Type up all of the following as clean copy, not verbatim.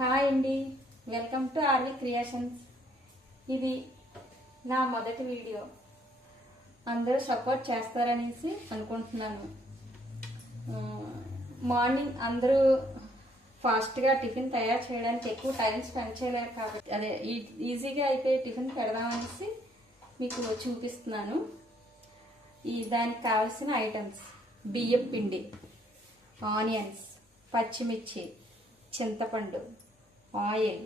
Hi అండి, welcome to RV creations. ఇది నా మొదటి వీడియో. అందరూ సపోర్ట్ చేస్తారనేసి అనుకుంటున్నాను. మార్నింగ్ అందరూ ఫాస్ట్గా టిఫిన్ తయారు చేయడానికి ఎక్కువ టైం స్పెండ్ చేయలేరు కాబట్టి అదే ఈజీగా అయితే టిఫిన్ పెడదామనేసి మీకు చూపిస్తున్నాను. దానికి కావాల్సిన ఐటమ్స్: బియ్యం పిండి, ఆనియన్స్, పచ్చిమిర్చి, చింతపండు, ఆయిల్,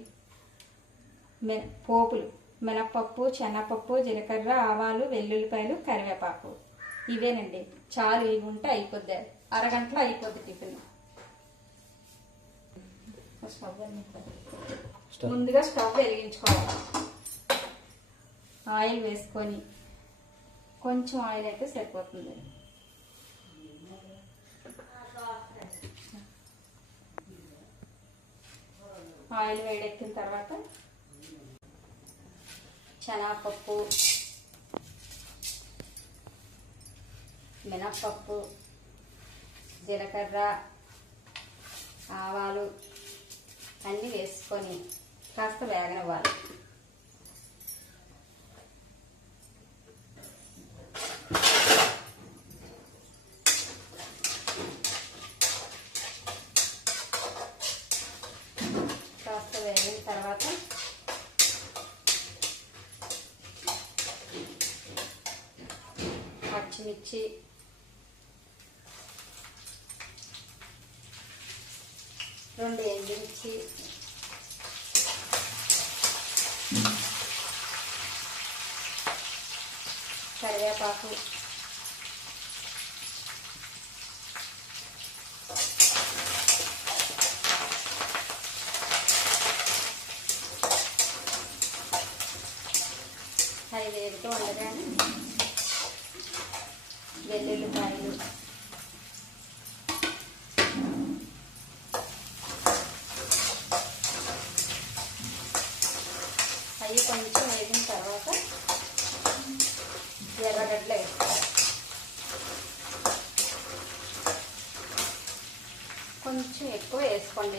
పోపులు, మినపప్పు, శనగపప్పు, జీలకర్ర, ఆవాలు, వెల్లుల్లిపాయలు, కరివేపాకు. ఇవేనండి. చాలు, ఇవి ఉంటే అయిపోద్ది. అరగంటలో అయిపోద్ది టిఫిన్. ముందుగా స్టవ్ వెలిగించుకోవాలి. ఆయిల్ వేసుకొని, కొంచెం ఆయిల్ అయితే సరిపోతుంది. ఆయిల్ వేడెక్కిన తర్వాత శనగపప్పు, మినప్పప్పు, జీలకర్ర, ఆవాలు అన్నీ వేసుకొని కాస్త వేగనివ్వాలి. కాస్త వేగిన తర్వాత పచ్చిమిర్చి, రెండు ఎండుమిర్చి, కరివేపాకు, అవి వేగుతూ ఉండగానే వెల్లుల్లిపాయలు, అవి కొంచెం వేగిన తర్వాత ఎర్రగడ్డలు వేసుకోవాలి. కొంచెం ఎక్కువ వేసుకోండి.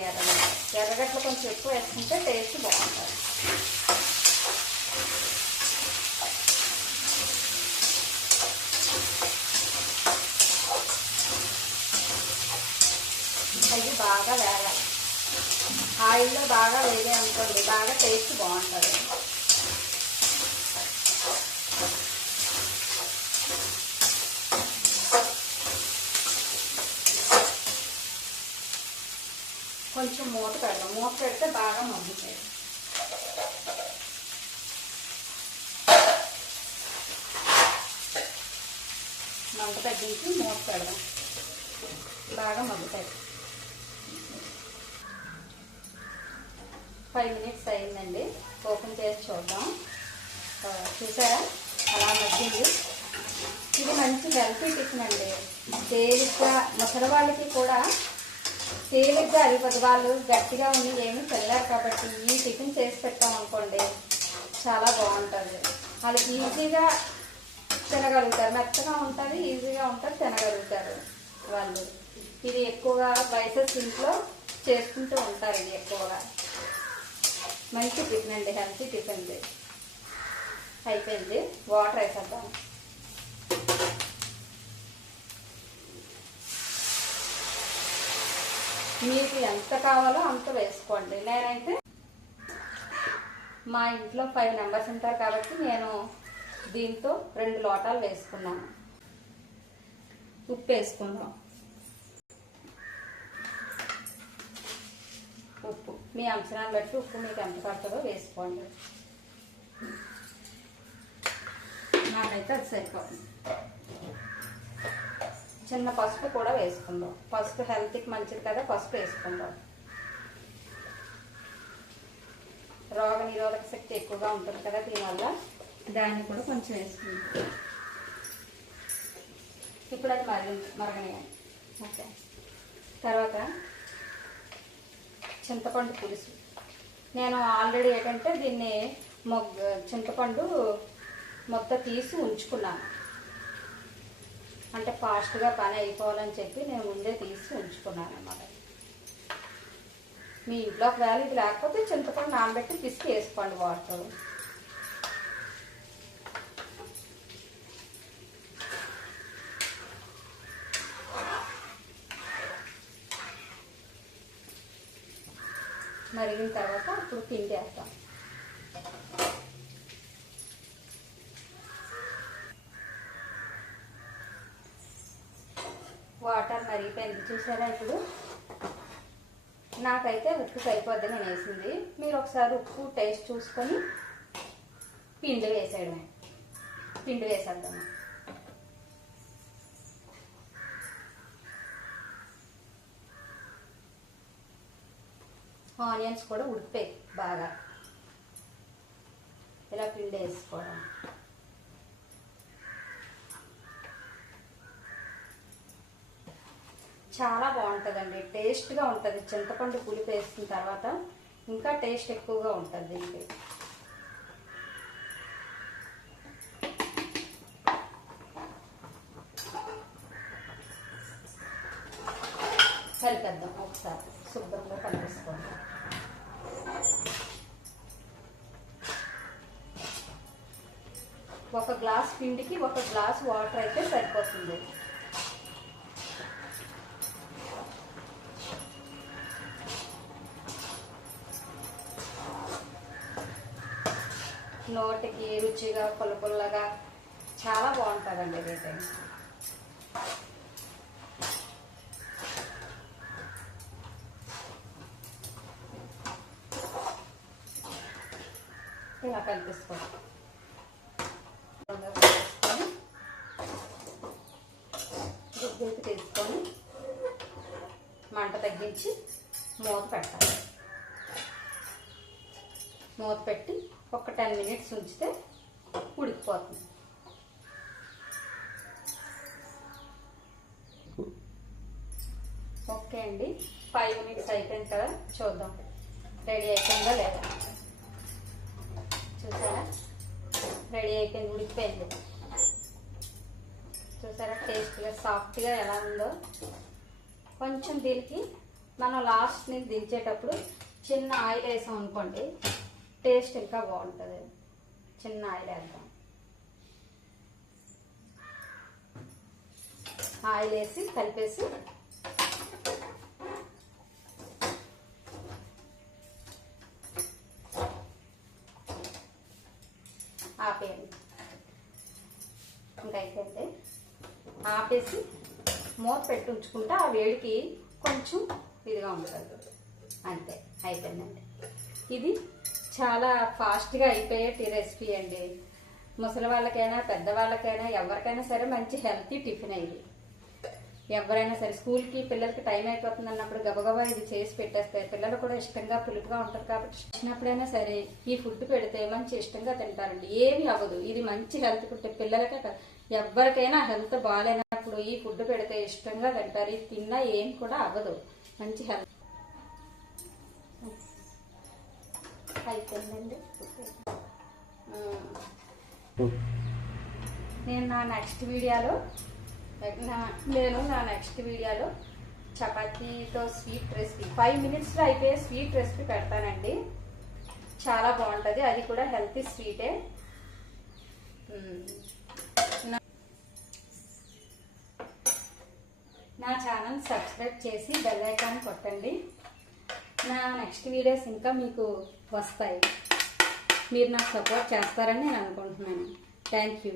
ఎర్రగడ్డలు కొంచెం ఎక్కువ వేసుకుంటే టేస్ట్ బాగుంటుంది. అవి బాగా వేగాలి. ఆయిల్లో బాగా వేగే అనుకోండి, బాగా టేస్ట్ బాగుంటుంది. కొంచెం మూత పెడదాం. మూత పెడితే బాగా మగ్గుతాయి. మంట తగ్గించి మూత పెడదాం, బాగా మగ్గుతాయి. 5 minutes అయిందండి. ఓపెన్ చేసి చూద్దాం. చూసారా, అలా మగ్గింది. ఇది మంచి హెల్తీ టిఫిన్ అండి. తేలిగ్గా ముసలి వాళ్ళకి కూడా తేలిగ్గా అయిపోద్ది. వాళ్ళు గట్టిగా ఉండి ఏమీ తినలేరు కాబట్టి ఈ టిఫిన్ చేసి పెట్టాం అనుకోండి, చాలా బాగుంటుంది. వాళ్ళకి ఈజీగా తినగలుగుతారు. మెత్తగా ఉంటుంది, ఈజీగా ఉంటుంది, తినగలుగుతారు వాళ్ళు. ఇది ఎక్కువగా రైసెస్ ఇంట్లో చేసుకుంటూ ఉంటారు. ఇది ఎక్కువగా మంచి టిఫిన్ అండి, హెల్తీ టిఫిన్. అయిపోయింది. వాటర్ వేసేద్దాం. మీకు ఎంత కావాలో అంత వేసుకోండి. నేనైతే మా ఇంట్లో 5 members ఉంటారు కాబట్టి నేను దీంతో 2 లోటాలు వేసుకున్నాను. ఉప్పు వేసుకుందాం. ఉప్పు మీ అంచనాన్ని బట్టి ఉప్పు మీకు ఎంత పడుతుందో వేసుకోండి. నాకైతే అది సరిపోతుంది. చిన్న పసుపు కూడా వేసుకుందాం. పసుపు హెల్త్కి మంచిది కదా, పసుపు వేసుకుందాం. రోగ నిరోధక శక్తి ఎక్కువగా ఉంటుంది కదా దీనివల్ల, దాన్ని కూడా కొంచెం వేసుకుందాం. ఇప్పుడు అది మరగనియాలి. ఓకే. తర్వాత చింతపండు పులుసు. నేను ఆల్రెడీ ఏంటంటే దీన్ని చింతపండు మొత్తం తీసి ఉంచుకున్నాను. అంటే ఫాస్ట్గా పని అయిపోవాలని చెప్పి నేను ముందే తీసి ఉంచుకున్నాను అన్నమాట. మీ ఇంట్లో ఒకవేళ ఇది లేకపోతే చింతపండు నానబెట్టి పిసికి వేసుకోండి వాటర్. మరిగిన తర్వాత ఇప్పుడు పిండి వేస్తాం. వాటర్ మరిగిపోయింది చూసారా. ఇప్పుడు నాకైతే ఉప్పు సరిపోద్ది నేను వేసింది. మీరు ఒకసారి ఉప్పు టేస్ట్ చూసుకొని పిండి వేసేయడమే. పిండి వేసేద్దాము. ఆనియన్స్ కూడా ఉడికిపోయి బాగా ఇలా పిండి వేసుకోవడం. చాలా బాగుంటుందండి, టేస్ట్గా ఉంటుంది. చింతపండు పులుపు వేసిన తర్వాత ఇంకా టేస్ట్ ఎక్కువగా ఉంటుంది దీనికి. కలిపేద్దాం ఒకసారి, శుభ్రంగా కలిపేసుకోండి. ఒక గ్లాస్ పిండికి ఒక గ్లాస్ వాటర్ అయితే సరిపోతుంది. నోటికి రుచిగా పుల్లపుల్లగా చాలా బాగుంటుందండి ఇదైతే. ఇలా కలిపేసుకోండి. గుడ్డుకి తీసుకొని మంట తగ్గించి మూత పెట్టాలి. మూత పెట్టి ఒక 10 మినిట్స్ ఉంచితే ఉడికిపోతుంది. ఓకే అండి, 5 మినిట్స్ అయిపోయింది కదా, చూద్దాం రెడీ అయిపోయిందా లేదా. చూసారా రెడీ అయిపోయింది, ఉడికిపోయింది. చూసారా టేస్ట్గా సాఫ్ట్గా ఎలా ఉందో. కొంచెం దీనికి మనం లాస్ట్ని దించేటప్పుడు చిన్న ఆయిల్ వేసాం అనుకోండి, టేస్ట్ ఇంకా బాగుంటుంది. చిన్న ఆయిల్ వేద్దాం. ఆయిల్ వేసి కలిపేసి ఆపేయండి. ఇంకా అయిపోయింది. ఆపేసి మూత పెట్టి ఉంచుకుంటే ఆ వేడికి కొంచెం ఇదిగా ఉంటుంది. అంతే, అయిపోయిందండి. ఇది చాలా ఫాస్ట్గా అయిపోయే రెసిపీ అండి. ముసలి వాళ్ళకైనా పెద్దవాళ్ళకైనా ఎవరికైనా సరే మంచి హెల్తీ టిఫిన్ ఇది. ఎవరైనా సరే స్కూల్కి పిల్లలకి టైం అయిపోతుంది అన్నప్పుడు గబగబా ఇది చేసి పెట్టేస్తారు. పిల్లలు కూడా ఇష్టంగా పులుపుగా ఉంటారు కాబట్టి వచ్చినప్పుడైనా సరే ఈ ఫుడ్ పెడితే మంచి ఇష్టంగా తింటారండి. ఏమీ అవ్వదు. ఇది మంచి హెల్త్ ఫుడ్. పిల్లలకే ఎవరికైనా హెల్త్ బాగాలేనప్పుడు ఈ ఫుడ్ పెడితే ఇష్టంగా తింటారు. ఇది తిన్నా ఏం కూడా అవ్వదు. మంచి హెల్త్ అయిపోయిందండి. నేను నా నెక్స్ట్ వీడియోలో చపాతీతో స్వీట్ రెసిపీ 5 మినిట్స్లో అయిపోయే స్వీట్ రెసిపీ పెడతానండి. చాలా బాగుంటుంది. అది కూడా హెల్తీ స్వీటే. నా ఛానల్ సబ్స్క్రైబ్ చేసి బెల్ ఐకాన్ కొట్టండి. నా నెక్స్ట్ వీడియోస్ ఇంకా మీకు వస్తాయి. మీరు నాకు సపోర్ట్ చేస్తారని నేను అనుకుంటున్నాను. Thank you.